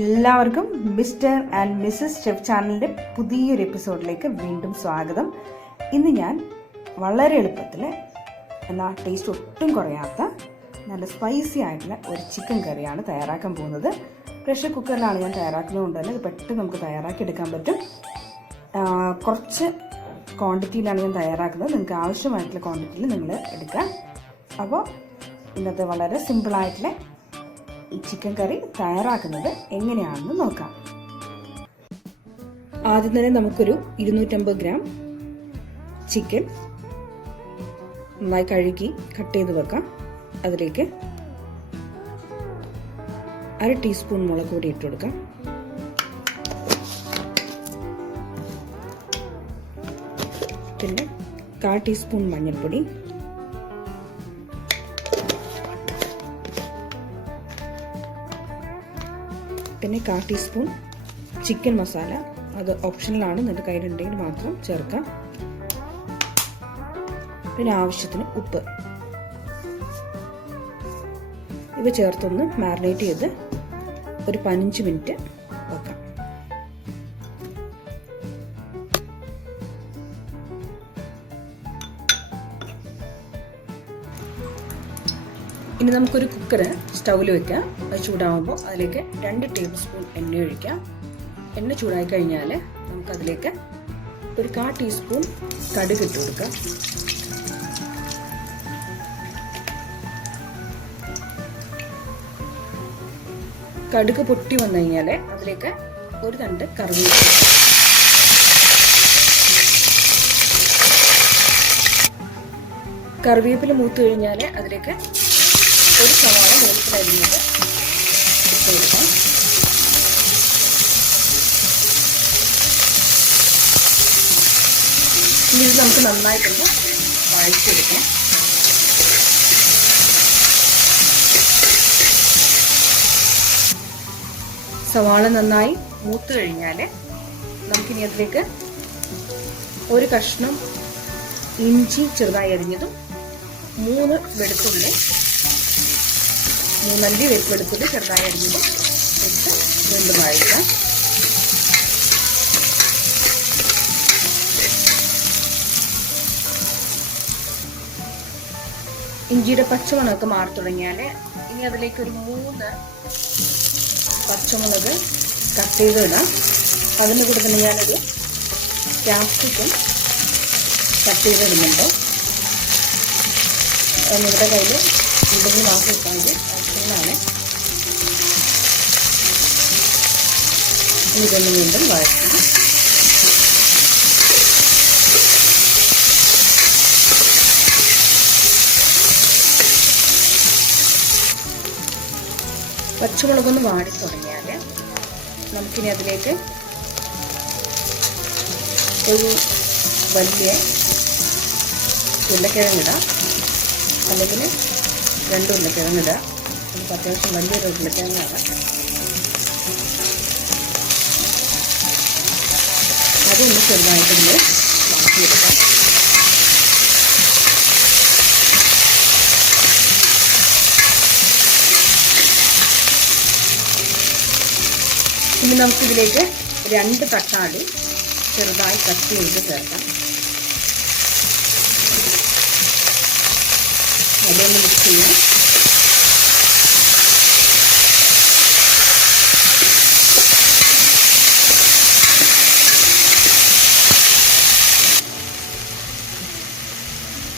എല്ലാവർക്കും mister and Mrs chef ചാനലിൻ്റെ പുതിയൊരു എപ്പിസോഡിലേക്ക് വീണ്ടും സ്വാഗതം. ഇന്ന് ഞാൻ വളരെ എളുപ്പത്തിൽ എന്നാൽ ടേസ്റ്റ് ഒട്ടും കുറയാത്ത നല്ല സ്പൈസി ആയിട്ടുള്ള ഒരു ചിക്കൻ കറിയാണ് തയ്യാറാക്കാൻ പോകുന്നത്. പ്രഷർ കുക്കറിലാണ് ഞാൻ തയ്യാറാക്കുന്നത് കൊണ്ട് തന്നെ ഇത് പെട്ടെന്ന് നമുക്ക് തയ്യാറാക്കിയെടുക്കാൻ പറ്റും. കുറച്ച് ക്വാണ്ടിറ്റിയിലാണ് ഞാൻ തയ്യാറാക്കുന്നത്. നിങ്ങൾക്ക് ആവശ്യമായിട്ടുള്ള ക്വാണ്ടിറ്റിയിൽ നിങ്ങൾ എടുക്കുക. അപ്പോൾ ഇന്നത്തെ വളരെ സിമ്പിളായിട്ടുള്ള ഈ ചിക്കൻ കറി തയ്യാറാക്കുന്നത് എങ്ങനെയാണെന്ന് നോക്കാം. ആദ്യം തന്നെ നമുക്കൊരു 250 ഗ്രാം ചിക്കൻ നന്നായി കഴുകി കട്ട് ചെയ്ത് വെക്കാം. അതിലേക്ക് 1/2 ടീസ്പൂൺ മുളക് പൊടി ഇട്ട് കൊടുക്കാം. പിന്നെ 1/4 ടീസ്പൂൺ മഞ്ഞൾപ്പൊടി, പിന്നെ 1/4 ടീസ്പൂൺ ചിക്കൻ മസാല. അത് ഓപ്ഷണലാണ്, നിങ്ങളുടെ കയ്യിലുണ്ടെങ്കിൽ മാത്രം ചേർക്കാം. പിന്നെ ആവശ്യത്തിന് ഉപ്പ്. ഇവ ചേർത്തൊന്ന് മാരിനേറ്റ് ചെയ്ത് ഒരു 15 മിനിറ്റ് വെക്കാം. ഇനി നമുക്കൊരു കുക്കർ സ്റ്റൗവിൽ വെക്കാം. അത് ചൂടാകുമ്പോൾ അതിലേക്ക് 2 ടേബിൾ സ്പൂൺ എണ്ണ ഒഴിക്കാം. എണ്ണ ചൂടായി കഴിഞ്ഞാൽ നമുക്കതിലേക്ക് ഒരു 1/4 ടീസ്പൂൺ കടുക് ഇട്ട് കൊടുക്കാം. കടുക് പൊട്ടി വന്നു കഴിഞ്ഞാൽ അതിലേക്ക് ഒരു തണ്ട് കറിവേപ്പില, കറിവേപ്പില മൂത്ത് കഴിഞ്ഞാൽ അതിലേക്ക് ഒരു സവാള വെളുപ്പിലരിഞ്ഞത് ഇട്ട് കൊടുക്കാം. ഇനി ഇത് നമുക്ക് നന്നായിട്ടൊന്ന് വഴറ്റിയെടുക്കാം. സവാള നന്നായി മൂത്ത് കഴിഞ്ഞാൽ നമുക്കിനി അതിലേക്ക് ഒരു കഷ്ണം ഇഞ്ചി ചെറുതായി അരിഞ്ഞതും 3 വെളുത്തുള്ളി, 3 അല്ലി വെളുത്തുള്ളി ചെറുതായി അരിഞ്ഞതും ഇട്ട് വീണ്ടും വഴറ്റാം. ഇഞ്ചിയുടെ പച്ചമുളകൊക്കെ മാറി തുടങ്ങിയാൽ ഇനി അതിലേക്ക് ഒരു 3 പച്ചമുളക് കട്ട് ചെയ്ത് ഇടാം. അതിൻ്റെ കൂടെ തന്നെ ഞാനൊരു ക്യാപ്സിക്കം കട്ട് ചെയ്തിടുന്നുണ്ട്. നിങ്ങളുടെ കയ്യിൽ ഉണ്ടെങ്കിൽ മാത്രം ഇട്ടാൽ മതി, ഓപ്ഷനാണ്. ഇതൊന്ന് വീണ്ടും വഴറ്റി പച്ചമുളകൊന്ന് വാടി തുടങ്ങിയാൽ നമുക്കിനി അതിലേക്ക് ഒരു വലിയ ഉരുളക്കിഴങ്ങിടാം, അല്ലെങ്കിൽ 2 ഉരുളക്കിഴങ്ങിടുക. നമുക്ക് അത്യാവശ്യം വലിയൊരു ഉരുളക്കിഴങ്ങാണ്. അതൊന്ന് ചെറുതായിട്ടൊന്ന് മാറ്റിയെടുക്കാം. ഇനി നമുക്കിതിലേക്ക് 2 തക്കാളി ചെറുതായി കട്ട് ചെയ്ത് ചേർക്കാം. അതൊന്ന് മിക്സ് ചെയ്യാം.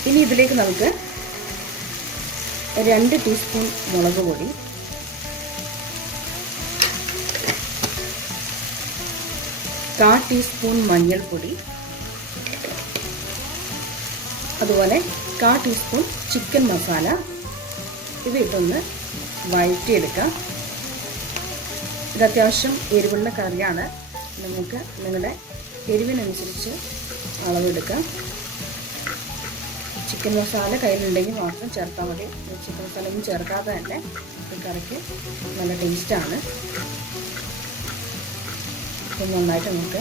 ഇനി ഇതിലേക്ക് നമുക്ക് 2 ടീസ്പൂൺ മുളക് പൊടി, 1/4 ടീസ്പൂൺ മഞ്ഞൾപ്പൊടി, അതുപോലെ 1/4 ടീസ്പൂൺ ചിക്കൻ മസാല ഇത് ഇട്ടൊന്ന് വഴറ്റിയെടുക്കാം. ഇത് അത്യാവശ്യം എരിവുള്ള കറിയാണ്. നിങ്ങൾക്ക് നിങ്ങളുടെ എരിവിനനുസരിച്ച് അളവെടുക്കാം. ചിക്കൻ മസാല കയ്യിലുണ്ടെങ്കിൽ മാത്രം ചേർത്താൽ മതി. ചിക്കൻ മസാലയും ചേർക്കാതെ തന്നെ ഈ കറിക്ക് നല്ല ടേസ്റ്റാണ്. അപ്പം നന്നായിട്ട് നമുക്ക്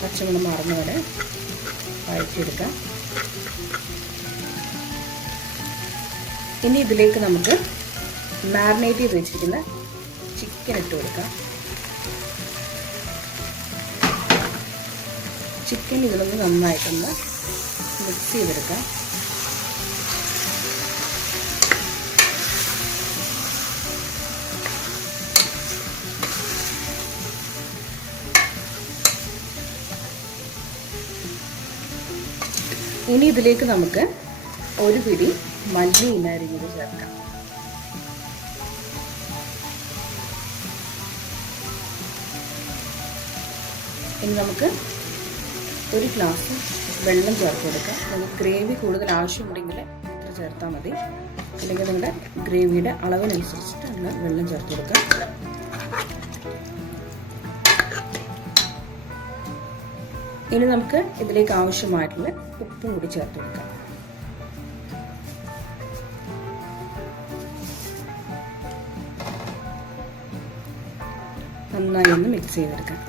പച്ചമുളക് മാറുന്ന വരെ വഴറ്റിയെടുക്കാം. ഇനി ഇതിലേക്ക് നമുക്ക് മാരിനേറ്റ് ചെയ്ത് വെച്ചിരിക്കുന്ന ചിക്കൻ ഇട്ട് കൊടുക്കാം. ചിക്കൻ ഇതിലൊന്ന് നന്നായിട്ടൊന്ന് മിക്സ് ചെയ്തെടുക്കാം. ഇനി ഇതിലേക്ക് നമുക്ക് ഒരു പിടി മല്ലിയില അരിഞ്ഞത് ചേർക്കാം. ഇനി നമുക്ക് ഒരു ഗ്ലാസ് വെള്ളം ചേർത്ത് കൊടുക്കാം. നമുക്ക് ഗ്രേവി കൂടുതൽ ആവശ്യമുണ്ടെങ്കിൽ ഇത്ര ചേർത്താൽ മതി, അല്ലെങ്കിൽ നിങ്ങളുടെ ഗ്രേവിയുടെ അളവിനനുസരിച്ചിട്ട് നമ്മൾ വെള്ളം ചേർത്ത് കൊടുക്കാം. ഇനി നമുക്ക് ഇതിലേക്ക് ആവശ്യമായിട്ടുള്ള ഉപ്പും കൂടി ചേർത്ത് കൊടുക്കാം. നന്നായി ഒന്ന് മിക്സ് ചെയ്തെടുക്കാം.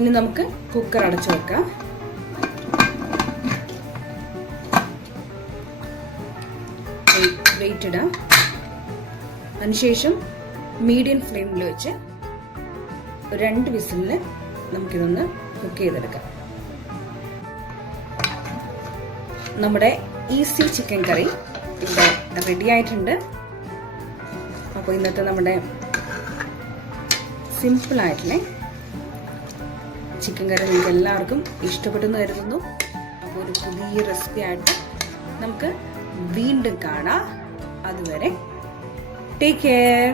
ഇനി നമുക്ക് കുക്കർ അടച്ചു വെക്കാം. വെയിറ്റ് ഇടാം. അതിനുശേഷം മീഡിയം ഫ്ലെയിമിൽ വെച്ച് 2 വിസിലിന് നമുക്കിതൊന്ന് കുക്ക് ചെയ്തെടുക്കാം. നമ്മുടെ ഈസി ചിക്കൻ കറി ഇവിടെ റെഡി ആയിട്ടുണ്ട്. അപ്പോൾ ഇന്നത്തെ നമ്മുടെ സിമ്പിളായിട്ടുള്ള ചിക്കൻ കറി നിങ്ങൾക്ക് എല്ലാവർക്കും ഇഷ്ടപ്പെട്ടെന്ന് കരുതുന്നു. അപ്പോൾ ഒരു പുതിയ റെസിപ്പി ആയിട്ട് നമുക്ക് വീണ്ടും കാണാം. അതുവരെ ടേക്ക് കെയർ.